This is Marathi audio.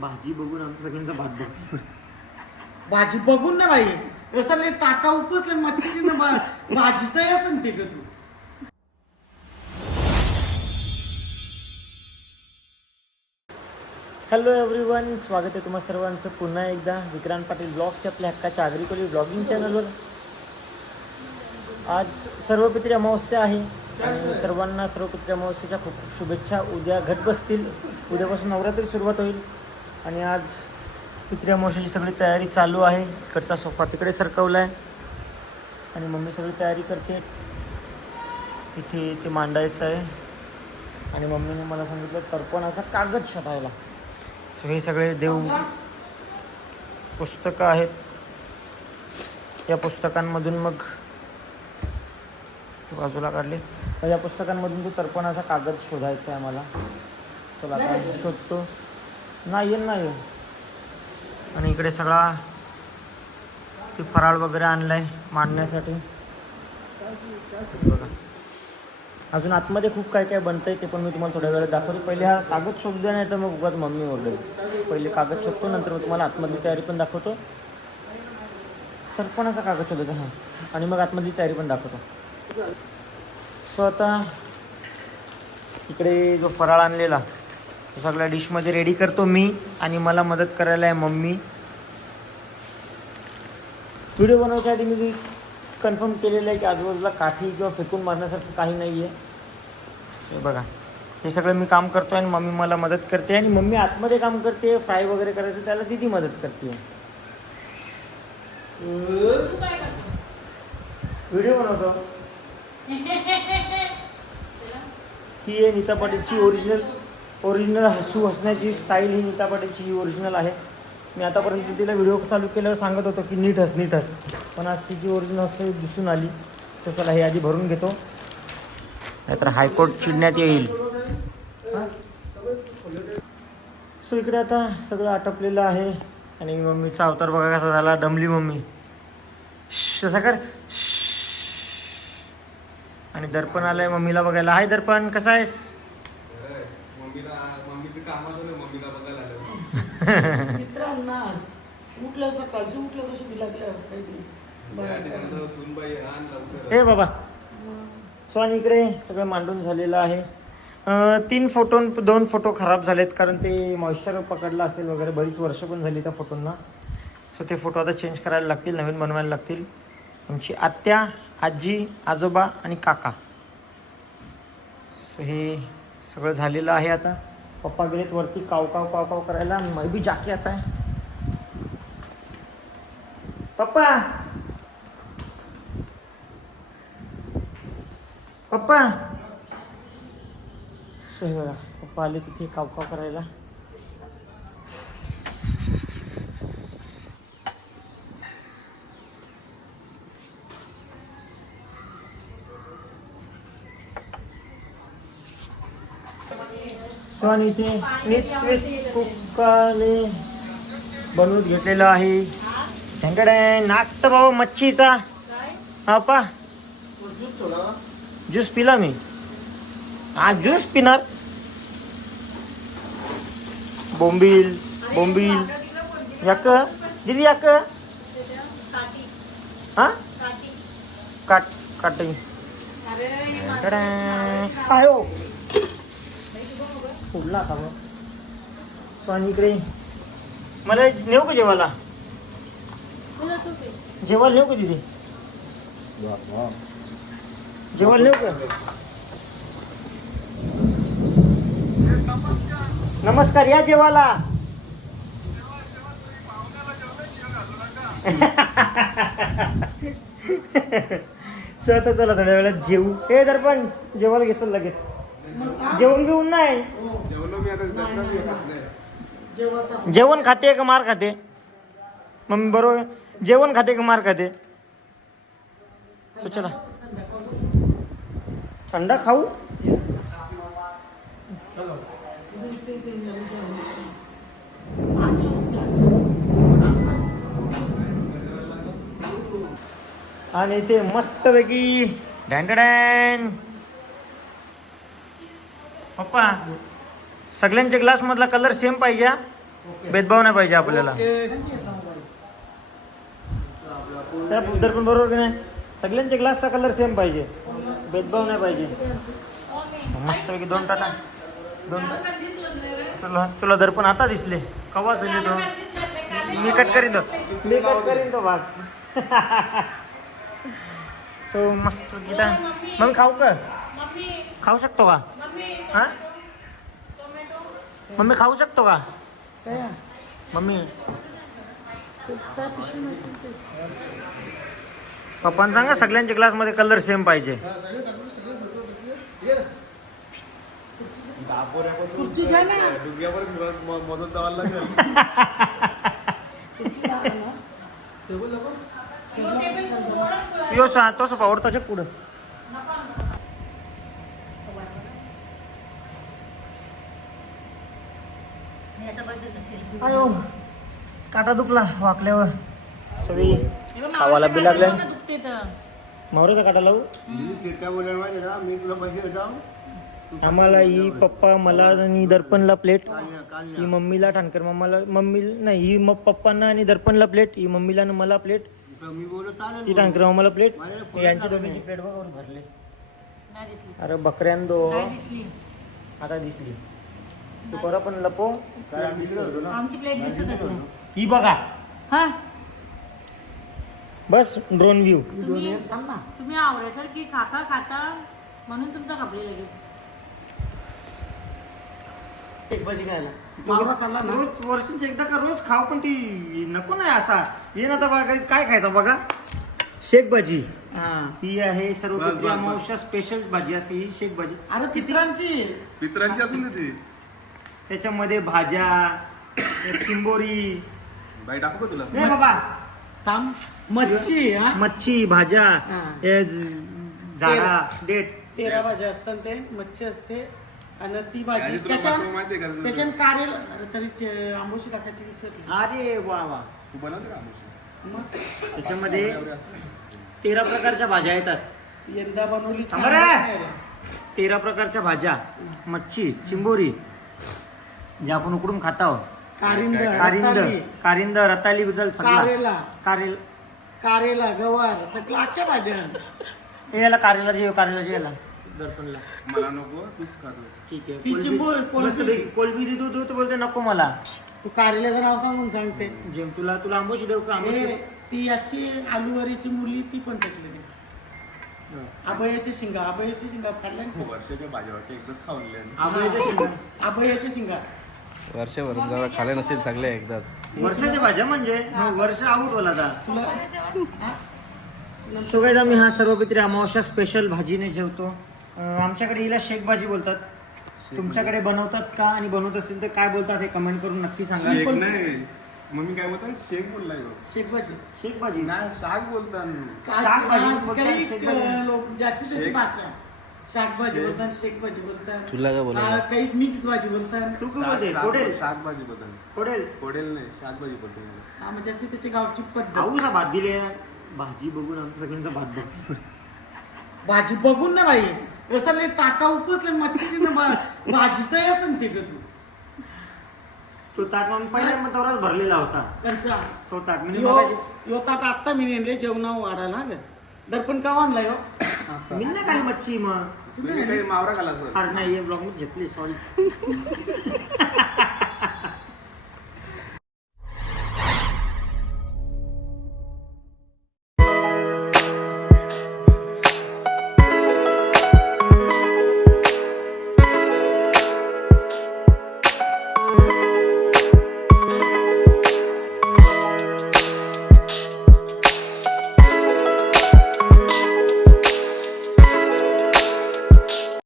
भाजी बघून आमच्या सगळ्यांचा भात बघ. भाजी बघून ना बाई. असं नाही ताटा उपसले मच्छीची ना भाजीचं या सांगते का तू? हॅलो एव्हरीवन स्वागत आहे तुम्हा सर्वांचं पुन्हा एकदा विक्रांत पाटील ब्लॉगच्या आपल्या हक्काच्या आगरीकोली ब्लॉगिंग चॅनलवर. आज सर्वपित्री अमावस्या आहे आणि सर्वांना सर्वपित्री अमावस्येच्या खूप खूप शुभेच्छा. उद्या घट बसतील. उद्यापासून नवरात्री सुरुवात होईल. आणि आज पित्री अमावस्येची सगळी तयारी चालू आहे. इकडचा सोफा तिकडे सरकवला आहे आणि मम्मी सगळी तयारी करते. इथे ते मांडायचं आहे. आणि मम्मीने मला सांगितलं तर्पणाचा कागद शोधायला. सो हे सगळे देव पुस्तकं आहेत. या पुस्तकांमधून मग बाजूला काढले. तर या पुस्तकांमधून तो तर्पणाचा कागद शोधायचा आहे मला चला शोधतो. नाही येईल नाही. येईल आणि इकडे सगळा ते फराळ वगैरे आणलाय मांडण्यासाठी. बघा. अजून आतमध्ये खूप काय काय बनतंय ते पण मी तुम्हाला थोड्या वेळात दाखवतो. पहिले हा कागद शोध द्या नाही तर मग उगाच मम्मी ओरडेल. पहिले कागद शोधतो नंतर मग तुम्हाला आतमधली तयारी पण दाखवतो. सरपणाचा कागद शोधायचा हां? आणि मग आतमधली तयारी पण दाखवतो. सो आता इकडे जो फराळ आणलेला सगळ्या डिशमध्ये रेडी करतो मी आणि मला मदत करायला आहे मम्मी. व्हिडिओ बनवायच्या आधी मी कन्फर्म केलेलं आहे की आजूबाजूला काठी किंवा फेकून मारण्यासारखं काही नाही आहे हे बघा. हे सगळं मी काम करतो आणि मम्मी मला मदत करते आणि मम्मी आतमध्ये काम करते फ्राय वगैरे करायचं त्याला दिदी मदत करते. व्हिडिओ बनवतो. ही आहे नीता पाटीलची ओरिजिनल ओरिजिनल हसू हसण्याची स्टाईल ही नीता पाटीलची ही ओरिजिनल आहे. मी आतापर्यंत तिला व्हिडिओ चालू केल्यावर सांगत होतो की नीट हस नीट हस. पण आज तिची ओरिजिनल हस दिसून आली. तर चला हे आधी भरून घेतो. नाहीतर हायकोर्ट चिडण्यात येईल. सो इकडे आता सगळं आटपलेलं आहे. आणि मम्मीचा अवतार बघा कसा झाला. दमली मम्मी. तसा कर. आणि दर्पण आलंय मम्मीला बघायला. हाय दर्पण कसा आहेस? मम्मीला मम्मी कामाचं नाही मम्मीला बघायला आलं. मित्रांना उठलं सकाळची उठलं कशी लागलं या काहीतरी ठिकाणी सुनबाई आहे, आण लवकर. हे बाबा. सो आणि इकडे सगळं मांडून झालेलं आहे. अं, तीन फोटो दोन फोटो खराब झालेत कारण ते मॉइश्चर पकडलं असेल वगैरे बरीच वर्ष पण झाली त्या फोटोंना. सो ते फोटो आता चेंज करायला लागतील नवीन बनवायला लागतील. आमची आत्या आजी आजोबा आणि काका. सो हे सगळं झालेलं आहे आता. पप्पा गेलेत वरती काव काव काव काव करायला मै बी जाकी आता. आहे पप्पा! पप्पा बघा पप्पा आले तिथे काव काव करायला. सो आणि इथे वीस वीस कुक्काने बनवून घेतलेलं आहे. त्यांकडे नाचतं बाबा मच्छीचा हा पा. ज्यूस पिला मी. हा ज्यूस पिणार. बोंबील बोंबील. याक दिदी याक. हा? काट काट. आयो. फुडला आता मग? इकडे मला नेऊ का जेवायला? जेवायला नेऊ का तिथे? जेवायला नेऊ का? नमस्कार या जेवायला. स्वतः चला थोड्या वेळात जेवू हे दर्पण जेवायला घेतलं लगेच. जेवण घेऊन नाही? जेवलो मी आता दसरा बी खात नाही. जेवायचा जेवण खाते का मार खाते? मम्मी बरोबर? जेवण खाते का मार खाते? सो चला थंडा खाऊ? आणि ते मस्तपैकी डॅन पप्पा सगळ्यांच्या ग्लास मधला कलर सेम पाहिजे हा? भेदभाव नाही पाहिजे आपल्याला. त्या दर्पण बरोबर की नाही? सगळ्यांचे ग्लासचा कलर सेम पाहिजे. भेदभाव नाही पाहिजे. मस्तपैकी दोन टाटा. दोन तुला तुला दर्पण आता दिसले. कवा झाले तो. मी कट करीन तो. मी कट करीन तो भाग. सो मस्त गीता मग खाऊ का? खाऊ शकतो का? हा? मम्मी खाऊ शकतो का? मम्मी. ते ते. पप्पांना सांगा सगळ्यांच्या क्लासमध्ये कलर सेम पाहिजे. खुर्ची घ्या ना. डुग्यावर फिरत म- मदत जावं लागेल यो सा तोच आवडताच्या पुढं अयो काटा दुखला वाकल्यावर सगळी खावाला बी लागल्या मावराचा काटा लावू? मी तुला पैसे जाऊ आम्हाला ही पप्पा मला आणि दर्पणला प्लेट ही मम्मीला ठाणकर मम्माला मम्मी नाही ही मग पप्पांना आणि दर्पणला प्लेट ही मम्मीला आणि मला प्लेट मी बोलत आले ती ठाणकर मम्माला प्लेट यांची दोघींची प्लेट बघ भरले. अरे बकऱ्यान दो आता दिसली. तू करा पण लपो आमची प्लेट दिसतच नाही. ही बघा. हा? बस ड्रोन व्ह्यू तुम्ही तुम्ही आवऱ्यासारखी खाता खाता म्हणून तुमचा कपडे लगेच. एक भजी खायला. मावरा खाल्ला ना. रोज वर्षांची एकदा का रोज खाऊ पण ती नको नाही असा. ये ना तर बघा काय खायचं बघा. शेख भाजी. हा. ही आहे सर्व बस, बस, बस. अमावस्या स्पेशल भाजी असते ही शेख भाजी. अरे पित्रांची. पित्रांची असून दे ती. त्याच्यामध्ये भाज्या एक चिंबोरी. बाई टाकू का तुला? नाही बाबा. थांब. मच्छी हा? मच्छी भाज्या हा. हे ज- झाडा. देठ तेरा भाज्या असतात ते. मच्छी असते. आणि ती भाजी. आणि तुला त्याच्यात महत्त्व माहितीये का? त्याच्यात कारेल अरे तरी चे- आंबोशी टाकायची विसरली अरे वा वा. तू बनवते का? मग? त्याच्यामध्ये तेरा प्रकारच्या भाज्या येतात. यंदा बनवली थांबा रे. तेरा प्रकारच्या भाज्या. मच्छी चिंबोरी. जे आपण उकडून खाता आहोत कारिंद कारिंद रताळी, कारिंद रताली बद्दल सगळा. कारेला. कारेल. कारेला गवार सगळ्या अख्ख्या भाज्या. हे याला कारेला जे कारेला जे याला. दर्पणला. मला नको तूच खातो ठीक आहे. ती कोलबी- चिंबोरी, कोलबी. मस्तपैकी कोलबी देतो तू तर बोलते नको मला. तू कारेल्याचं नाव सांगून सांगते. जेम तुला तुला आंबोशी देऊ का? आंबोशी हे, देऊ? ती याची आलूवरीची मुली ती पण टाकलेली अभयाची शिंगा अभयाची शिंगा काढल्या ना? वर्षाच्या भाज्यावरती एकदाच खाऊन लिहिलं. आंबोलीच्या शेंगा. अभयाची शिंगा. वर्षभर जरा खाल्ले नसेल चांगले एकदाच. वर्षाच्या भाज्या म्हणजे? वर्ष आऊट बोला आता. तुला हा? तो काय आम्ही हा सर्वपित्री अमावस्या स्पेशल भाजीने जेवतो. अं, आमच्याकडे हिला शेक भाजी बोलतात. तुमच्याकडे बनवतात का? आणि बनवत असेल तर काय बोलतात हे कमेंट करून नक्की सांगा. शेक नाही मम्मी काय बोलतात? शेक बोललाय ह्यो. शेकभाजी शेक भाजी. नाही शाक बोलतात. काही शेकभाजी. अं, लोक ज्याची त्याची शेक. भाषा. शाकभाजी शेक. बोलतात शेकभाजी बोलतात तुला काय बोलायला? हा, काही मिक्स भाजी बोलतात कोडेल. शाकभाजी बोलतात कोडेल. कोडेल. नाही शाकभाजी. हा, ज्याची त्याची गावची पद्धत. भात दिले भाजी बघून आमच्या सगळ्यांचा भात बघ भाजी बघून ना बाई. असं लय ताटा उपसले मच्छीची ना बा- भाजीचं हे सांगते का तू. तो ताट मग पहिल्या मतावरच भरलेला होता. कंचा तो ताट म्हणजे यो मगाशी- यो ताट आत्ता मी नेले जेवणा वाढायला ग. दर्पण का आणला यो मी नाही खाली मच्छी मग? तुम्ही काही मावरा खाला सर. अरे नाही ब्लॉगमध्ये घेतली सॉरी